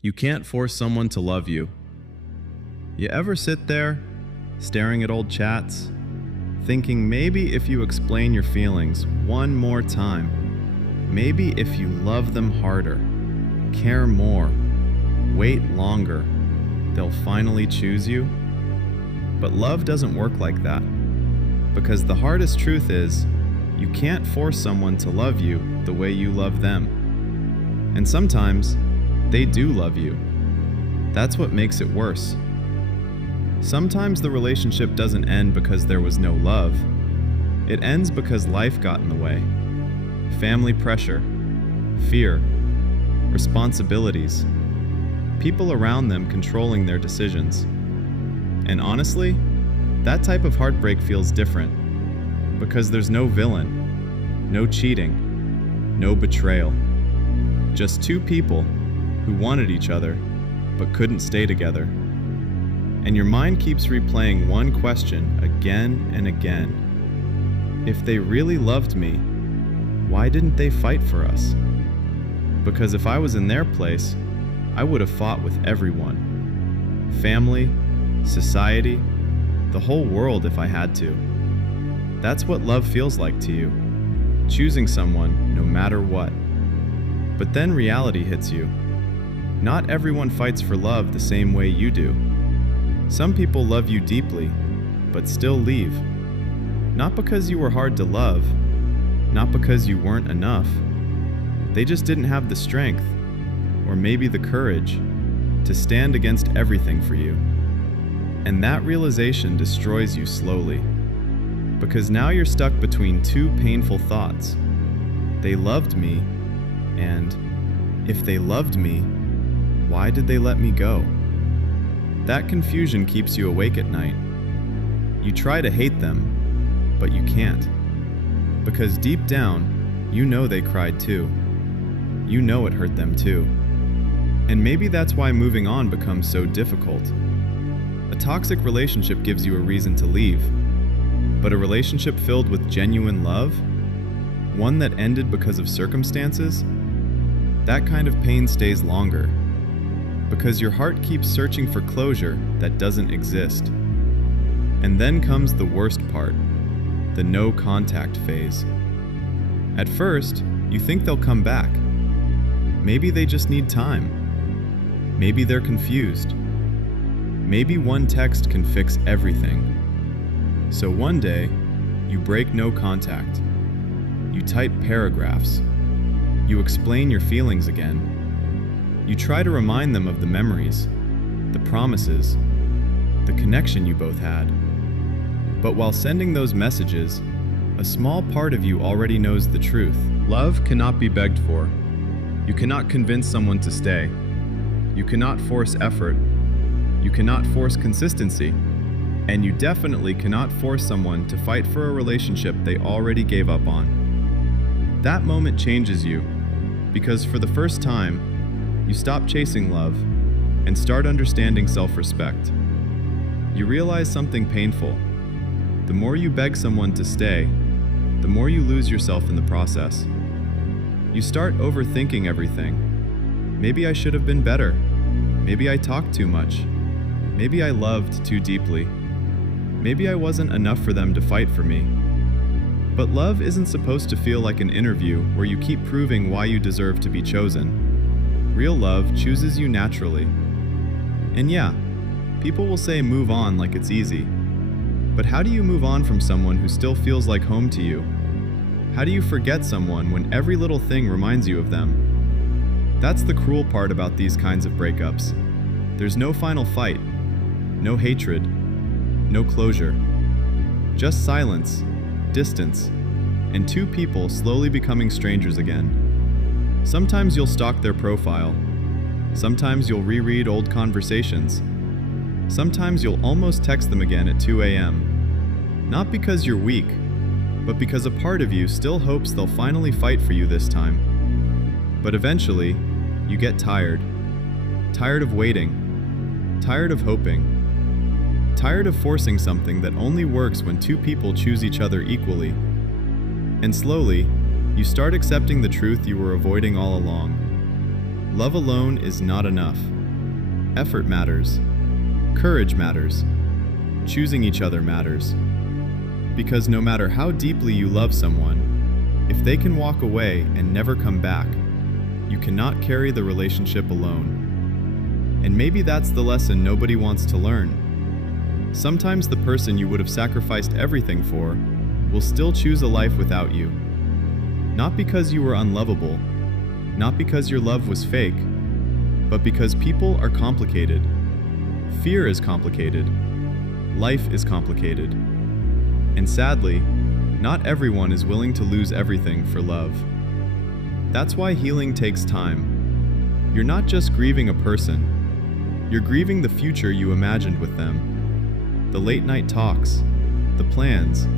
You can't force someone to love you. You ever sit there, staring at old chats, thinking maybe if you explain your feelings one more time, maybe if you love them harder, care more, wait longer, they'll finally choose you? But love doesn't work like that, because the hardest truth is, you can't force someone to love you the way you love them. And sometimes, they do love you. That's what makes it worse. Sometimes the relationship doesn't end because there was no love. It ends because life got in the way. Family pressure, fear, responsibilities, people around them controlling their decisions. And honestly, that type of heartbreak feels different because there's no villain, no cheating, no betrayal. Just two people who wanted each other but couldn't stay together. And your mind keeps replaying one question again and again. If they really loved me, why didn't they fight for us? Because if I was in their place, I would have fought with everyone. Family, society, the whole world if I had to. That's what love feels like to you. Choosing someone no matter what. But then reality hits you. Not everyone fights for love the same way you do. Some people love you deeply, but still leave. Not because you were hard to love, not because you weren't enough. They just didn't have the strength, or maybe the courage, to stand against everything for you. And that realization destroys you slowly, because now you're stuck between two painful thoughts. They loved me, and if they loved me, why did they let me go? That confusion keeps you awake at night. You try to hate them, but you can't. Because deep down, you know they cried too. You know it hurt them too. And maybe that's why moving on becomes so difficult. A toxic relationship gives you a reason to leave. But a relationship filled with genuine love, one that ended because of circumstances, that kind of pain stays longer. Because your heart keeps searching for closure that doesn't exist. And then comes the worst part, the no contact phase. At first, you think they'll come back. Maybe they just need time. Maybe they're confused. Maybe one text can fix everything. So one day, you break no contact. You type paragraphs. You explain your feelings again. You try to remind them of the memories, the promises, the connection you both had. But while sending those messages, a small part of you already knows the truth. Love cannot be begged for. You cannot convince someone to stay. You cannot force effort. You cannot force consistency. And you definitely cannot force someone to fight for a relationship they already gave up on. That moment changes you, because for the first time, you stop chasing love and start understanding self-respect. You realize something painful. The more you beg someone to stay, the more you lose yourself in the process. You start overthinking everything. Maybe I should have been better. Maybe I talked too much. Maybe I loved too deeply. Maybe I wasn't enough for them to fight for me. But love isn't supposed to feel like an interview where you keep proving why you deserve to be chosen. Real love chooses you naturally. And yeah, people will say move on like it's easy. But how do you move on from someone who still feels like home to you? How do you forget someone when every little thing reminds you of them? That's the cruel part about these kinds of breakups. There's no final fight, no hatred, no closure. Just silence, distance, and two people slowly becoming strangers again. Sometimes you'll stalk their profile. Sometimes you'll reread old conversations. Sometimes you'll almost text them again at 2 a.m. Not because you're weak, but because a part of you still hopes they'll finally fight for you this time. But eventually, you get tired. Tired of waiting. Tired of hoping. Tired of forcing something that only works when two people choose each other equally. And slowly, you start accepting the truth you were avoiding all along. Love alone is not enough. Effort matters. Courage matters. Choosing each other matters. Because no matter how deeply you love someone, if they can walk away and never come back, you cannot carry the relationship alone. And maybe that's the lesson nobody wants to learn. Sometimes the person you would have sacrificed everything for will still choose a life without you. Not because you were unlovable, not because your love was fake, but because people are complicated. Fear is complicated. Life is complicated. And sadly, not everyone is willing to lose everything for love. That's why healing takes time. You're not just grieving a person. You're grieving the future you imagined with them. The late night talks, the plans,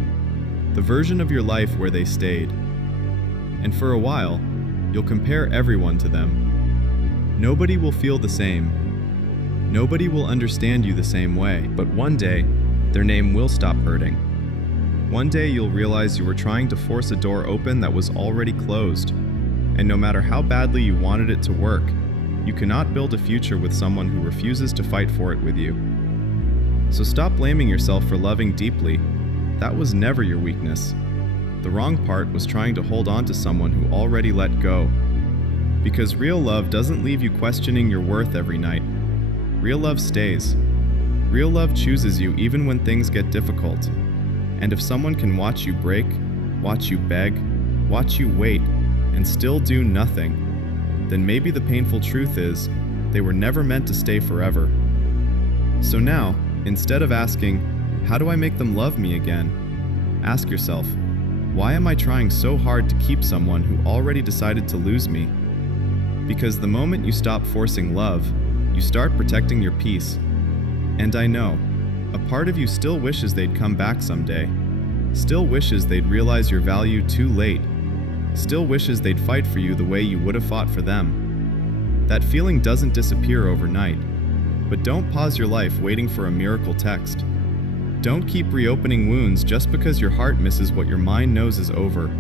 the version of your life where they stayed. And for a while, you'll compare everyone to them. Nobody will feel the same. Nobody will understand you the same way. But one day, their name will stop hurting. One day you'll realize you were trying to force a door open that was already closed. And no matter how badly you wanted it to work, you cannot build a future with someone who refuses to fight for it with you. So stop blaming yourself for loving deeply. That was never your weakness. The wrong part was trying to hold on to someone who already let go. Because real love doesn't leave you questioning your worth every night. Real love stays. Real love chooses you even when things get difficult. And if someone can watch you break, watch you beg, watch you wait, and still do nothing, then maybe the painful truth is they were never meant to stay forever. So now, instead of asking, how do I make them love me again? Ask yourself, why am I trying so hard to keep someone who already decided to lose me? Because the moment you stop forcing love, you start protecting your peace. And I know, a part of you still wishes they'd come back someday, still wishes they'd realize your value too late, still wishes they'd fight for you the way you would have fought for them. That feeling doesn't disappear overnight, but don't pause your life waiting for a miracle text. Don't keep reopening wounds just because your heart misses what your mind knows is over.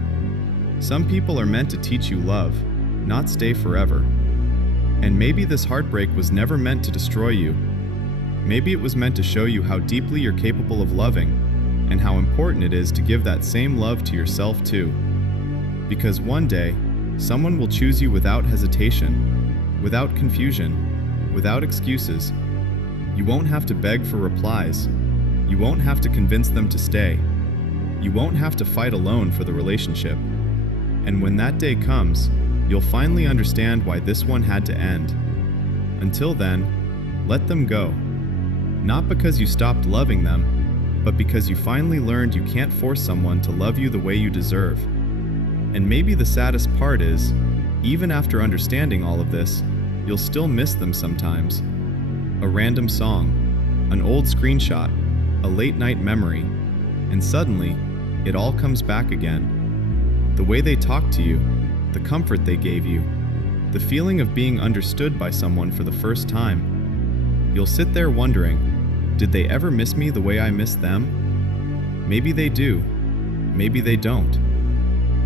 Some people are meant to teach you love, not stay forever. And maybe this heartbreak was never meant to destroy you. Maybe it was meant to show you how deeply you're capable of loving, and how important it is to give that same love to yourself too. Because one day, someone will choose you without hesitation, without confusion, without excuses. You won't have to beg for replies. You won't have to convince them to stay. You won't have to fight alone for the relationship. And when that day comes, you'll finally understand why this one had to end. Until then, let them go. Not because you stopped loving them, but because you finally learned you can't force someone to love you the way you deserve. And maybe the saddest part is, even after understanding all of this, you'll still miss them sometimes. A random song, an old screenshot, a late night memory, and suddenly, it all comes back again. The way they talked to you, the comfort they gave you, the feeling of being understood by someone for the first time. You'll sit there wondering, did they ever miss me the way I miss them? Maybe they do, maybe they don't.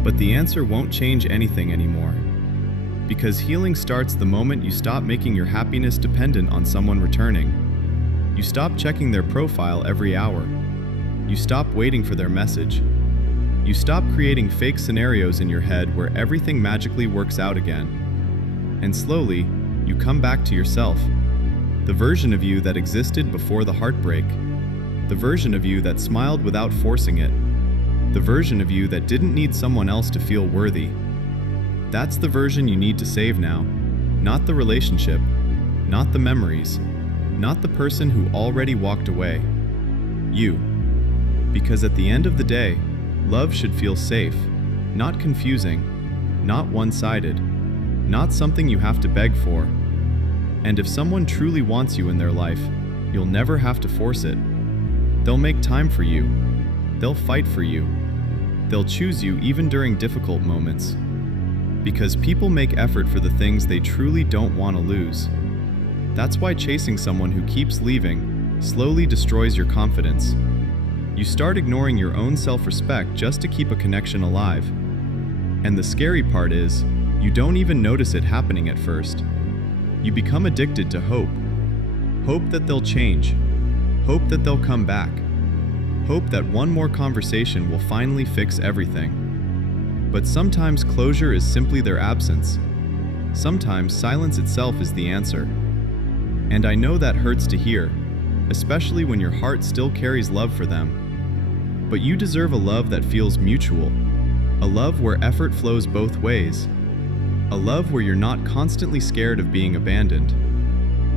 But the answer won't change anything anymore. Because healing starts the moment you stop making your happiness dependent on someone returning. You stop checking their profile every hour. You stop waiting for their message. You stop creating fake scenarios in your head where everything magically works out again. And slowly, you come back to yourself. The version of you that existed before the heartbreak. The version of you that smiled without forcing it. The version of you that didn't need someone else to feel worthy. That's the version you need to save now. Not the relationship, not the memories, not the person who already walked away. You. Because at the end of the day, love should feel safe, not confusing, not one-sided, not something you have to beg for. And if someone truly wants you in their life, you'll never have to force it. They'll make time for you. They'll fight for you. They'll choose you even during difficult moments. Because people make effort for the things they truly don't want to lose. That's why chasing someone who keeps leaving slowly destroys your confidence. You start ignoring your own self-respect just to keep a connection alive. And the scary part is, you don't even notice it happening at first. You become addicted to hope. Hope that they'll change. Hope that they'll come back. Hope that one more conversation will finally fix everything. But sometimes closure is simply their absence. Sometimes silence itself is the answer. And I know that hurts to hear, especially when your heart still carries love for them. But you deserve a love that feels mutual, a love where effort flows both ways, a love where you're not constantly scared of being abandoned.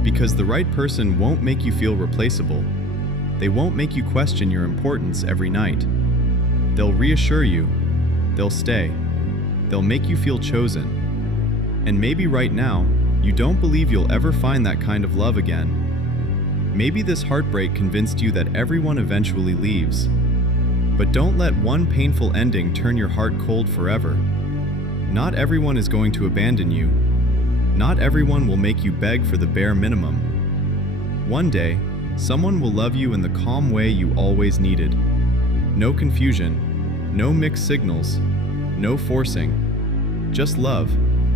Because the right person won't make you feel replaceable. They won't make you question your importance every night. They'll reassure you. They'll stay. They'll make you feel chosen. And maybe right now, you don't believe you'll ever find that kind of love again. Maybe this heartbreak convinced you that everyone eventually leaves. But don't let one painful ending turn your heart cold forever. Not everyone is going to abandon you. Not everyone will make you beg for the bare minimum. One day, someone will love you in the calm way you always needed. No confusion, no mixed signals, no forcing. Just love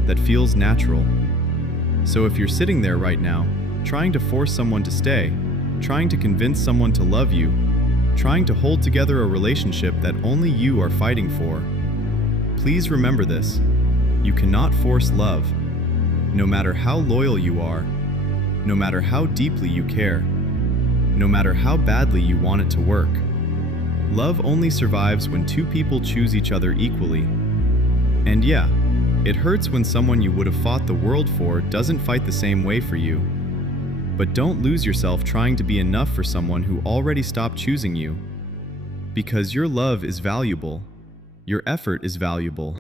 that feels natural. So if you're sitting there right now, trying to force someone to stay, trying to convince someone to love you, trying to hold together a relationship that only you are fighting for, please remember this: you cannot force love. No matter how loyal you are, no matter how deeply you care, no matter how badly you want it to work, love only survives when two people choose each other equally. And yeah, it hurts when someone you would have fought the world for doesn't fight the same way for you. But don't lose yourself trying to be enough for someone who already stopped choosing you. Because your love is valuable. Your effort is valuable.